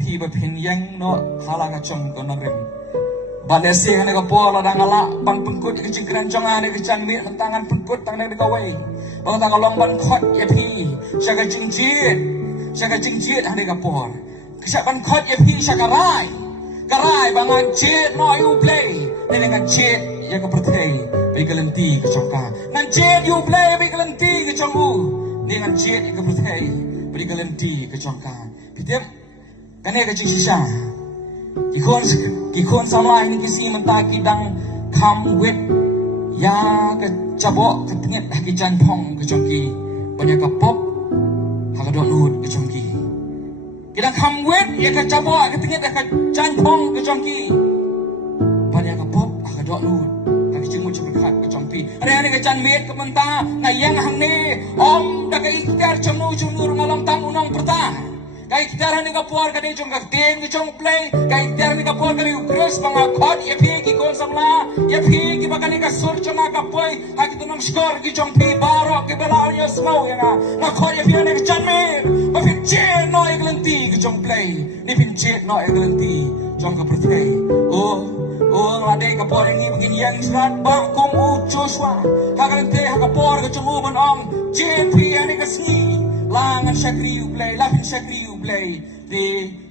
พี่แบบเห็นยังเนาะฮาลากระจงกันนั่นเองบัดเดซี่กันก็พอละดังละบังปุ่นกุดก็จิงกระจงอันนี้ก็จังมีมันตั้งกันปุ่นกุดตั้งนี้ก็ไว้บางตั้งก็ลองบันคอดเยพี่ชักกระจิงจีดอันนี้ก็พอชักบันคอดเยพี่ชักกระไรบางอันเจ็ดน้อยอยู่เพลย์นี่นั่งเจ็ดยังก็ประเทศไปกลันตีก็จงกันนั่งเจ็ดอยู่เพลย์ไปกลันตีก็จงอูนี่นั่งเจ็ดยังก็ประเทศไปกลันตีก็จงกันพี่เต็มกันเนี่ยก็จิงชิชากี่คนสมัยนี้กิซีมันตากิดังคำเวทยากระจับกระเทียบกิจันพองกระจงกีปัญญากระปบหากระโดดลูดกระจงกีกิดังคำเวทยากระจับกระเทียบกระจันพองกระจงกีปัญญากระปบหากระโดดลูดหากจึงมุจฉริตกระจงกีอะไรนี่กระจันเมตกระมันตาในยังหังนี้อมดักอีกแต่จมูกngalam tang unang perta kay kita ni kapor kani jong kakten ni jong play kay kita ni kapor kani ukros mga khot ye phi ki kon samla ye phi ki bakali ka sur chama kapoy ha ki tunang score ki jong phi baro ki bala yo smo ya na khot ye phi ni chan me ba phi che no Lynti ki jong play ni phi che no Lynti jong ka pertay ada kapor ini begini yang serat bang kum Joshua ha Lynti ha kapor ka jong ban ong che phi ani ka sni langan syakri Blei lapin syakri Blei di